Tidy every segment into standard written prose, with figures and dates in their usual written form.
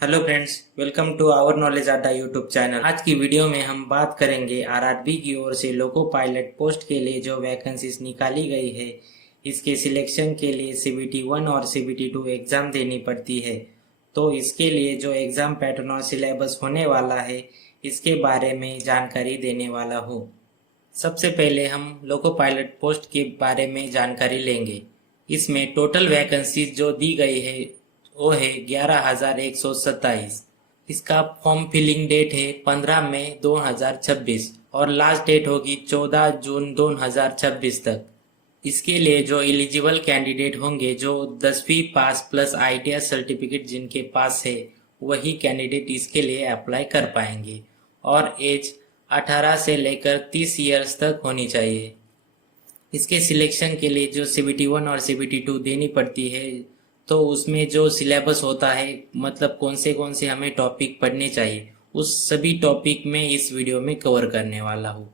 Hello friends, welcome to our knowledge Adda YouTube channel. आज की video में हम बात करेंगे आरआरबी की ओर से लोको पायलट पोस्ट के लिए जो वैकेंसीज निकाली गई है, इसके सिलेक्शन के लिए सीबीटी 1 और सीबीटी 2 एग्ज़ाम देनी पड़ती है। तो इसके लिए जो एग्ज़ाम पैटर्न और सिलेबस होने वाला है, इसके बारे में जानकारी देने वाला हूँ। सबसे पहले हम लोको पायलट पोस्ट के बारे में जानकारी लेंगे। इसमें टोटल वैकेंसीज जो दी गई है वो है 11,127। इसका फॉर्म फिलिंग डेट है 15 मई 2026 और लास्ट डेट होगी 14 जून 2026 तक। इसके लिए जो एलिजिबल कैंडिडेट होंगे, जो 10वीं पास प्लस आईटीआई सर्टिफिकेट जिनके पास है, वही कैंडिडेट इसके लिए अप्लाई कर पाएंगे और एज 18 से लेकर 30 ईयर्स तक होनी चाहिए। इसके सिलेक्शन के लिए जो सीबीटी 1 और सीबीटी 2 देनी पड़ती है, तो उसमें जो सिलेबस होता है, मतलब कौन से हमें टॉपिक पढ़ने चाहिए, उस सभी टॉपिक में इस वीडियो में कवर करने वाला हूँ।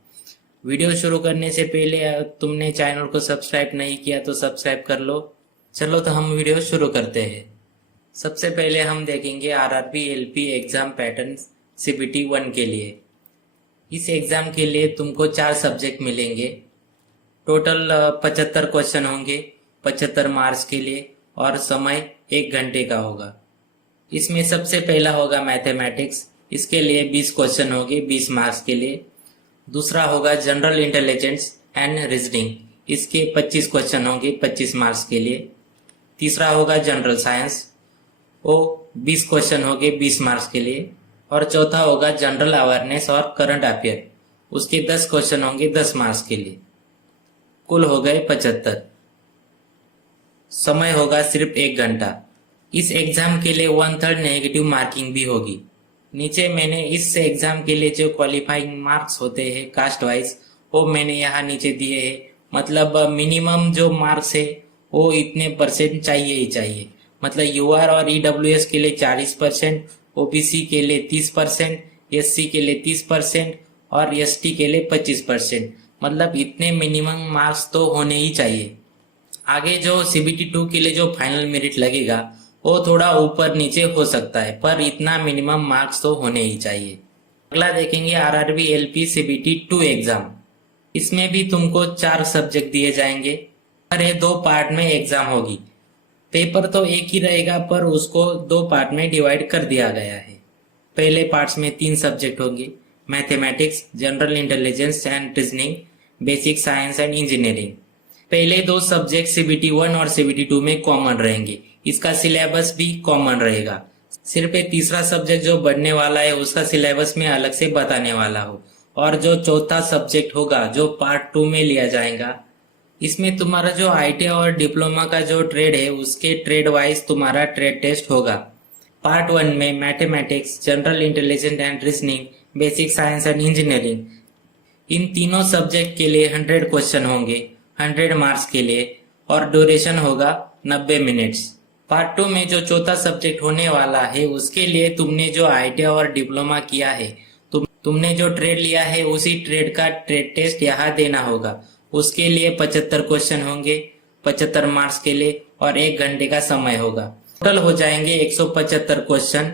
वीडियो शुरू करने से पहले तुमने चैनल को सब्सक्राइब नहीं किया तो सब्सक्राइब कर लो। चलो तो हम वीडियो शुरू करते हैं। सबसे पहले हम देखेंगे RRB LP exam pattern CBT 1 के लिए। इस एग्ज़ाम के लिए तुमको 4 सब्जेक्ट मिलेंगे। टोटल 75 क्वेश्चन होंगे 75 मार्क्स के लिए और समय 1 घंटे का होगा। इसमें सबसे पहला होगा मैथमेटिक्स। इसके लिए 20 क्वेश्चन होंगे 20 मार्क्स के लिए। दूसरा होगा जनरल इंटेलिजेंस एंड रीजनिंग। इसके 25 क्वेश्चन होंगे 25 मार्क्स के लिए। तीसरा होगा जनरल साइंस, वो 20 क्वेश्चन होंगे 20 मार्क्स के लिए। और चौथा होगा जनरल अवेयरनेस और करंट अफेयर, उसके 10 क्वेश्चन होंगे 10 मार्क्स के लिए। कुल हो गए 75। समय होगा सिर्फ 1 घंटा। इस एग्जाम के लिए 1/3 नेगेटिव मार्किंग भी होगी। नीचे मैंने इस एग्जाम के लिए जो क्वालिफाइंग मार्क्स होते हैं कास्ट वाइज, वो मैंने यहाँ नीचे दिए हैं। मतलब मिनिमम जो मार्क्स है वो इतने परसेंट चाहिए ही चाहिए। मतलब यूआर और ईडब्ल्यूएस के लिए 40%, ओबीसी के लिए 30%, एससी के लिए 30% और एसटी के लिए 25%। मतलब इतने मिनिमम मार्क्स तो होने ही चाहिए। आगे जो सीबीटी 2 के लिए जो फाइनल मेरिट लगेगा, वो थोड़ा ऊपर नीचे हो सकता है, पर इतना मिनिमम मार्क्स तो होने ही चाहिए। अगला देखेंगे आरआरबी एलपी सीबीटी 2 एग्जाम। इसमें भी तुमको 4 सब्जेक्ट दिए जाएंगे और ये 2 पार्ट में एग्जाम होगी। पेपर तो एक ही रहेगा, पर उसको 2 पार्ट में डिवाइड कर दिया गया है। पहले पार्ट्स में 3 सब्जेक्ट होंगे, mathematics, general intelligence and reasoning, basic science and engineering. पहले 2 सब्जेक्ट सीबीटी 1 और सीबीटी 2 में कॉमन रहेंगे। इसका सिलेबस भी कॉमन रहेगा। सिर्फ एक तीसरा सब्जेक्ट जो बढ़ने वाला है, उसका सिलेबस में अलग से बताने वाला हूँ। और जो चौथा सब्जेक्ट होगा जो पार्ट 2 में लिया जाएगा, इसमें तुम्हारा जो आईटीआई और डिप्लोमा का जो ट्रेड है, उसके ट्रेड वाइज तुम्हारा ट्रेड टेस्ट होगा। पार्ट 1 में mathematics, general intelligence and reasoning, basic science and engineering, इन तीनों सब्जेक्ट के लिए 100 क्वेश्चन होंगे 100 मार्क्स के लिए और ड्यूरेशन होगा 90 मिनट्स। पार्ट 2 में जो चौथा सब्जेक्ट होने वाला है, उसके लिए तुमने जो आईटीआई और डिप्लोमा किया है, तुमने जो ट्रेड लिया है, उसी ट्रेड का ट्रेड टेस्ट यहाँ देना होगा। उसके लिए 75 क्वेश्चन होंगे 75 मार्क्स के लिए और 1 घंटे का समय होगा। टोटल हो जाएंगे 175 क्वेश्चन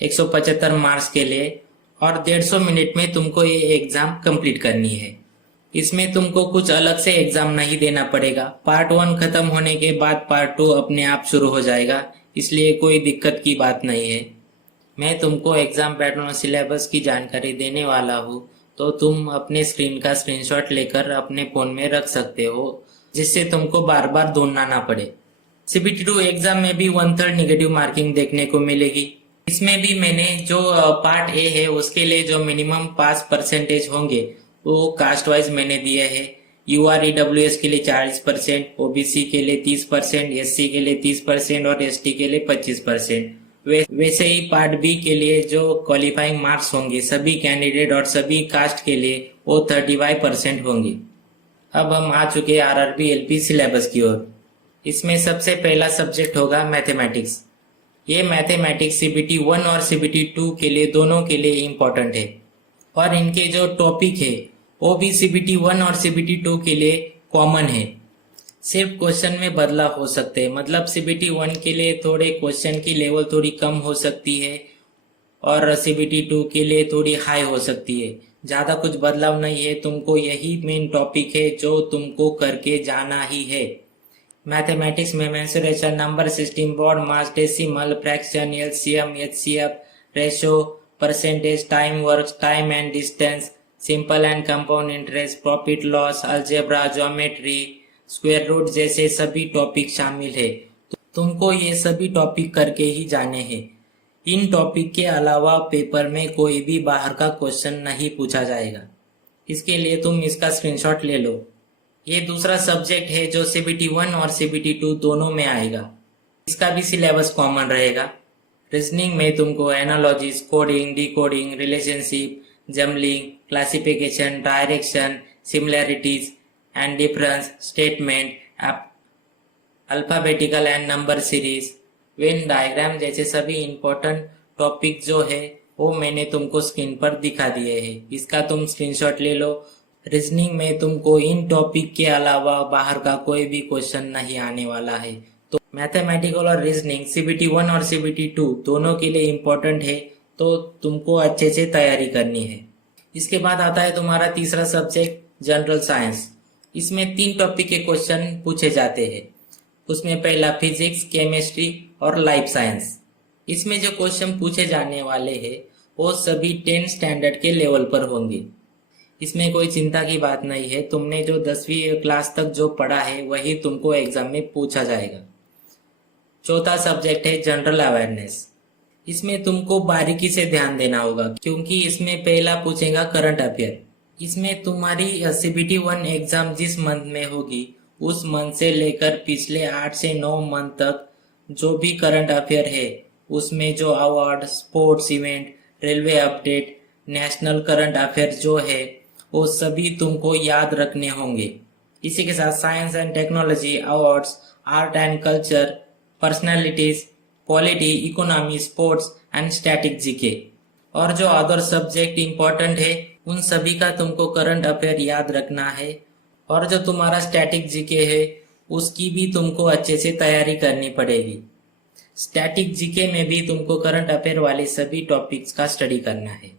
175 मार्क्स के लिए और 150 मिनट में तुमको ये एग्जाम कंप्लीट करनी है। इसमें तुमको कुछ अलग से एग्जाम नहीं देना पड़ेगा। पार्ट 1 खत्म होने के बाद पार्ट 2 अपने आप शुरू हो जाएगा, इसलिए कोई दिक्कत की बात नहीं है। मैं तुमको एग्जाम पैटर्न और सिलेबस की जानकारी देने वाला हूँ, तो तुम अपने स्क्रीन का स्क्रीनशॉट लेकर अपने फोन में रख सकते हो, जिससे तुमको बार बार ढूंढना ना पड़े। सीबीटी 2 एग्जाम में भी 1/3 नेगेटिव मार्किंग देखने को मिलेगी। इसमें भी मैंने जो पार्ट ए है, उसके लिए जो मिनिमम पास परसेंटेज होंगे वो कास्ट वाइज मैंने दिए हैं। यूआर ईडब्ल्यूएस के लिए 40%, ओबीसी के लिए 30%, एससी के लिए 30% और एसटी के लिए 25%। वैसे ही पार्ट बी के लिए जो क्वालिफाइंग मार्क्स होंगे सभी कैंडिडेट और सभी कास्ट के लिए, वो 35% होंगे। अब हम आ चुके हैं आरआरबी एलपी सिलेबस की ओर। इसमें सबसे पहला सब्जेक्ट होगा मैथमेटिक्स। ये मैथमेटिक्स सीबीटी 1 और सीबीटी 2 के लिए दोनों के लिए इम्पोर्टेंट है और इनके जो टॉपिक है वो भी सीबीटी 1 और सीबीटी 2 के लिए कॉमन है। सिर्फ क्वेश्चन में बदलाव हो सकते हैं, मतलब सीबीटी 1 के लिए थोड़े क्वेश्चन की लेवल थोड़ी कम हो सकती है और सीबीटी 2 के लिए थोड़ी हाई हो सकती है। ज़्यादा कुछ बदलाव नहीं है, तुमको यही मेन टॉपिक है जो तुमको करके जाना ही है। मैथमेटिक्स में mensuration, number system, BODMAS, decimal, fraction, LCM, HCF, ratio, percentage, time work, time and distance, simple and compound interest, profit loss, algebra, geometry, square root जैसे सभी टॉपिक शामिल है। तुमको ये सभी टॉपिक करके ही जाने हैं। इन टॉपिक के अलावा पेपर में कोई भी बाहर का क्वेश्चन नहीं पूछा जाएगा। इसके लिए तुम इसका स्क्रीनशॉट ले लो। ये दूसरा सब्जेक्ट है जो सीबीटी 1 और सीबीटी 2 दोनों में आएगा। इसका भी सिलेबस कॉमन रहेगा। रीजनिंग में तुमको analogies, coding, decoding, relationship, jumbling, classification, direction, similarities and difference, statement, alphabetical and number series, Venn diagram जैसे सभी इंपॉर्टेंट टॉपिक जो है वो मैंने तुमको स्क्रीन पर दिखा दिए हैं। इसका तुम स्क्रीनशॉट ले लो। रीजनिंग में तुमको इन टॉपिक के अलावा बाहर का कोई भी क्वेश्चन नहीं आने वाला है। तो मैथमेटिकल और रीजनिंग सीबीटी 1 और सीबीटी 2 दोनों के लिए इम्पोर्टेंट है, तो तुमको अच्छे से तैयारी करनी है। इसके बाद आता है तुम्हारा तीसरा सब्जेक्ट जनरल साइंस। इसमें 3 टॉपिक के क्वेश्चन पूछे जाते हैं। उसमें पहला फिजिक्स, केमिस्ट्री और लाइफ साइंस। इसमें जो क्वेश्चन पूछे जाने वाले हैं वो सभी 10 स्टैंडर्ड के लेवल पर होंगे। इसमें कोई चिंता की बात नहीं है, तुमने जो 10वीं क्लास तक जो पढ़ा है वही तुमको एग्जाम में पूछा जाएगा। चौथा सब्जेक्ट है जनरल अवेयरनेस। इसमें तुमको बारीकी से ध्यान देना होगा क्योंकि इसमें पहला पूछेगा करंट अफेयर। इसमें तुम्हारी सीबीटी 1 एग्जाम जिस मंथ में होगी उस मंथ से लेकर पिछले 8 से 9 मंथ तक जो भी करंट अफेयर है उसमें जो award, sports event, railway update, national current affair जो है वो सभी तुमको याद रखने होंगे। इसी के साथ science and technology, awards, art and culture, personalities, polity, economy, sports and static GK और जो अदर सब्जेक्ट इंपॉर्टेंट है उन सभी का तुमको करंट अफेयर याद रखना है। और जो तुम्हारा स्टैटिक जीके है उसकी भी तुमको अच्छे से तैयारी करनी पड़ेगी। स्टैटिक जीके में भी तुमको करंट अफेयर वाले सभी टॉपिक्स का स्टडी करना है।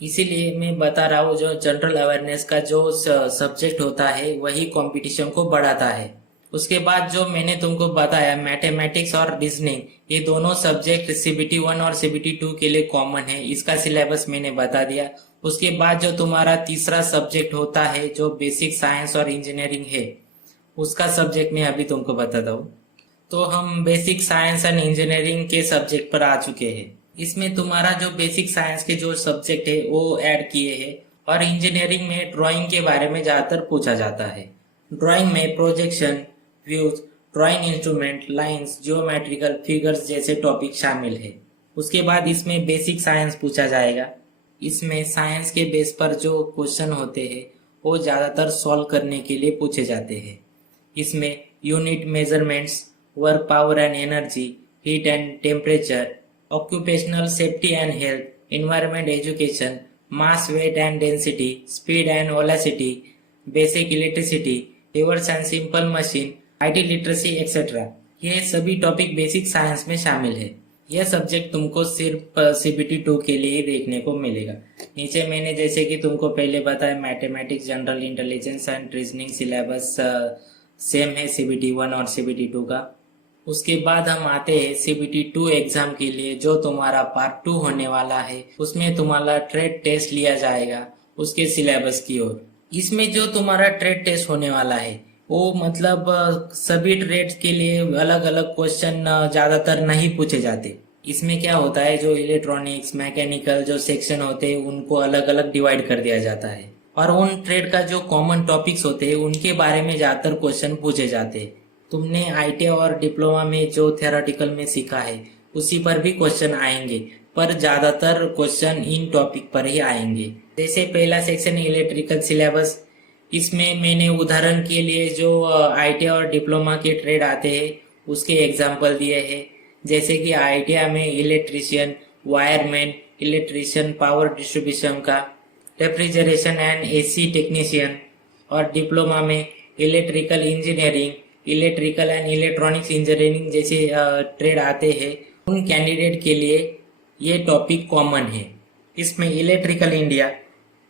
इसीलिए मैं बता रहा हूँ जो जनरल अवेयरनेस का जो सब्जेक्ट होता है वही कंपटीशन को बढ़ाता है। उसके बाद जो मैंने तुमको बताया मैथमेटिक्स और रीजनिंग, ये दोनों सब्जेक्ट सीबीटी 1 और सीबीटी 2 के लिए कॉमन है। इसका सिलेबस मैंने बता दिया। उसके बाद जो तुम्हारा तीसरा सब्जेक्ट होता है जो बेसिक साइंस और इंजीनियरिंग है, उसका सब्जेक्ट मैं अभी तुमको बताता हूँ। तो हम बेसिक साइंस एंड इंजीनियरिंग के सब्जेक्ट पर आ चुके हैं। इसमें तुम्हारा जो बेसिक साइंस के जो सब्जेक्ट है वो ऐड किए हैं और इंजीनियरिंग में ड्राइंग के बारे में ज़्यादातर पूछा जाता है। ड्राइंग में projection, views, drawing instrument, lines, geometrical figures जैसे टॉपिक शामिल है। उसके बाद इसमें बेसिक साइंस पूछा जाएगा। इसमें साइंस के बेस पर जो क्वेश्चन होते हैं वो ज़्यादातर सॉल्व करने के लिए पूछे जाते हैं। इसमें unit measurements, work power and energy, heat and temperature, occupational safety and health, environment education, mass, weight and density, speed and velocity, basic electricity, reverse and simple machine, IT literacy etc. ये सभी topic basic science में शामिल है। यह subject तुमको सिर्फ CBT 2 के लिए ही देखने को मिलेगा। नीचे मैंने जैसे कि तुमको पहले बताया mathematics, general intelligence and reasoning syllabus same है सीबीटी 1 और सीबीटी 2 का। उसके बाद हम आते हैं सीबीटी 2 एग्जाम के लिए जो तुम्हारा पार्ट 2 होने वाला है। उसमें तुम्हारा ट्रेड टेस्ट लिया जाएगा उसके सिलेबस की ओर। इसमें जो तुम्हारा ट्रेड टेस्ट होने वाला है वो मतलब सभी ट्रेड्स के लिए अलग अलग क्वेश्चन ज़्यादातर नहीं पूछे जाते। इसमें क्या होता है जो इलेक्ट्रॉनिक्स, मैकेनिकल जो सेक्शन होते हैं उनको अलग अलग डिवाइड कर दिया जाता है और उन ट्रेड का जो कॉमन टॉपिक्स होते हैं उनके बारे में ज़्यादातर क्वेश्चन पूछे जाते हैं। तुमने आईटी और डिप्लोमा में जो थ्योरेटिकल में सीखा है उसी पर भी क्वेश्चन आएंगे, पर ज़्यादातर क्वेश्चन इन टॉपिक पर ही आएंगे। जैसे पहला सेक्शन इलेक्ट्रिकल सिलेबस, इसमें मैंने उदाहरण के लिए जो आईटी और डिप्लोमा के ट्रेड आते हैं उसके एग्जाम्पल दिए हैं। जैसे कि आईटीआई में electrician, wireman, electrician power distribution का, रेफ्रिजरेशन एंड एसी टेक्नीशियन, और डिप्लोमा में electrical engineering, electrical and electronics engineering जैसे ट्रेड आते हैं, उन कैंडिडेट के लिए ये टॉपिक कॉमन है। इसमें electrical India,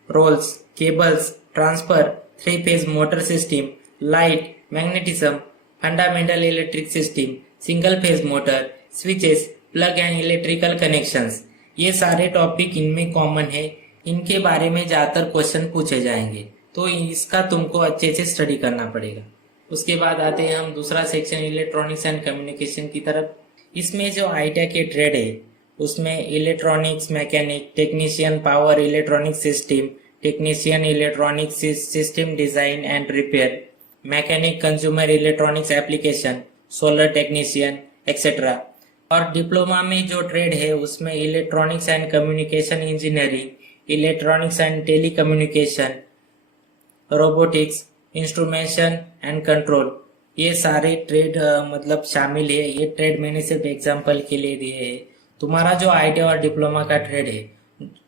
rolls, cables, transfer, 3 phase motor system, light, magnetism, fundamental electric system, single phase motor, switches, plug and electrical connections, ये सारे टॉपिक इनमें कॉमन है। इनके बारे में ज़्यादातर क्वेश्चन पूछे जाएंगे, तो इसका तुमको अच्छे से स्टडी करना पड़ेगा। उसके बाद आते हैं हम दूसरा सेक्शन इलेक्ट्रॉनिक्स एंड कम्युनिकेशन की तरफ। इसमें जो आईटीआई के ट्रेड है उसमें electronics mechanic, technician power electronic system, technician electronic system design and repair, mechanic consumer electronics application, solar technician etcetera. और डिप्लोमा में जो ट्रेड है उसमें electronics and communication engineering, electronics and telecommunication, robotics, instrumentation and control, ये सारे trade मतलब शामिल है। ये ट्रेड मैंने सिर्फ एग्जांपल के लिए दिए हैं। तुम्हारा जो आईटीआई और डिप्लोमा का ट्रेड है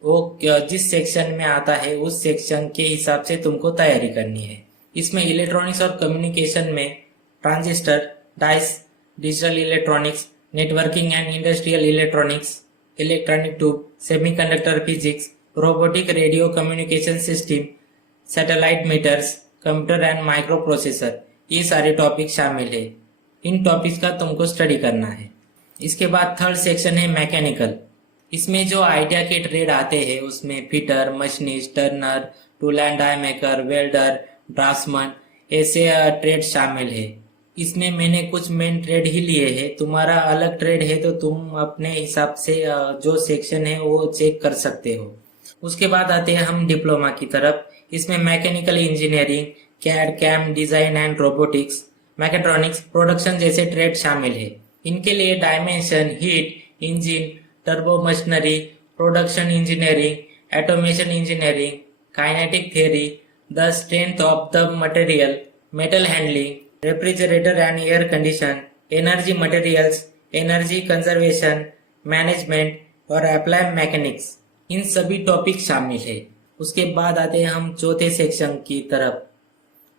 वो जिस सेक्शन में आता है उस सेक्शन के हिसाब से तुमको तैयारी करनी है। इसमें इलेक्ट्रॉनिक्स और कम्युनिकेशन में transistor, dice, digital electronics, networking and industrial electronics, electronic tube, semiconductor physics, robotic radio communication system, satellite meters, computer and micro processor, ये सारे टॉपिक शामिल है। इन टॉपिक्स का तुमको स्टडी करना है। इसके बाद थर्ड सेक्शन है मैकेनिकल। इसमें जो आईटीआई के ट्रेड आते हैं उसमें fitter, machinist, turner, tool and die maker, welder, draftsman, ऐसे ट्रेड शामिल है। इसमें मैंने कुछ मेन ट्रेड ही लिए हैं। तुम्हारा अलग ट्रेड है तो तुम अपने हिसाब से जो सेक्शन है वो चेक कर सकते हो। उसके बाद आते हैं हम डिप्लोमा की तरफ। इसमें mechanical engineering, CAD, CAM, design and robotics, mechatronics, production जैसे ट्रेड शामिल है। इनके लिए dimension, heat, engine, turbo machinery, production engineering, automation engineering, kinetic theory, the strength of the material, metal handling, refrigerator and air condition, energy materials, energy conservation, management और apply mechanics, इन सभी topic शामिल है। उसके बाद आते हैं हम चौथे सेक्शन की तरफ,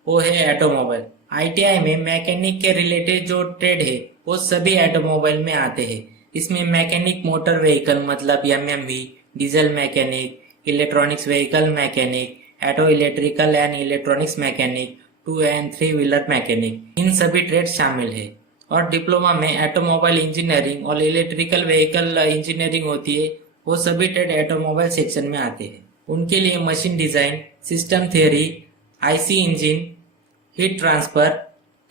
वो है ऑटोमोबाइल। आईटीआई में मैकेनिक के रिलेटेड जो ट्रेड है वो सभी ऑटोमोबाइल में आते हैं। इसमें मैकेनिक मोटर व्हीकल मतलब MMV, diesel mechanic, electronics vehicle mechanic, auto electrical and electronics mechanic, 2 and 3 wheeler mechanic, इन सभी ट्रेड शामिल है। और डिप्लोमा में ऑटोमोबाइल इंजीनियरिंग और इलेक्ट्रिकल व्हीकल इंजीनियरिंग होती है। वो सभी ट्रेड ऑटोमोबाइल सेक्शन में आते हैं। उनके लिए machine design, system theory, IC engine, heat transfer,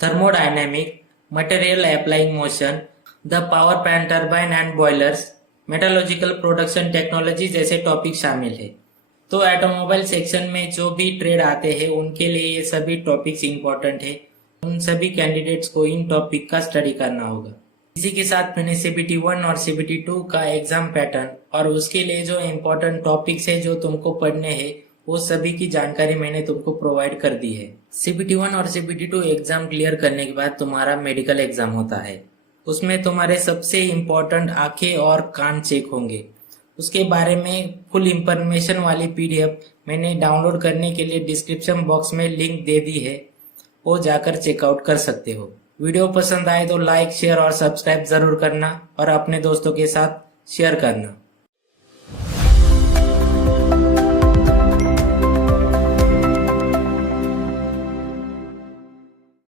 thermodynamic, material applying motion, the power plant turbine and boilers, मेटालॉजिकल production technology जैसे टॉपिक शामिल है। तो ऑटोमोबाइल सेक्शन में जो भी ट्रेड आते हैं उनके लिए ये सभी टॉपिक्स इम्पोर्टेंट है। उन सभी कैंडिडेट्स को इन टॉपिक का स्टडी करना होगा। इसी के साथ मैंने CBT 1 और CBT 2 का एग्जाम पैटर्न और उसके लिए जो इम्पोर्टेंट टॉपिक्स है जो तुमको पढ़ने हैं वो सभी की जानकारी मैंने तुमको प्रोवाइड कर दी है। CBT 1 और CBT 2 एग्जाम क्लियर करने के बाद तुम्हारा मेडिकल एग्जाम होता है। उसमें तुम्हारे सबसे इम्पोर्टेंट आंखें और कान चेक होंगे। उसके बारे में फुल इंफॉर्मेशन वाली PDF मैंने डाउनलोड करने के लिए डिस्क्रिप्शन बॉक्स में लिंक दे दी है, वो जाकर चेकआउट कर सकते हो। वीडियो पसंद आए तो लाइक, शेयर और सब्सक्राइब जरूर करना और अपने दोस्तों के साथ शेयर करना।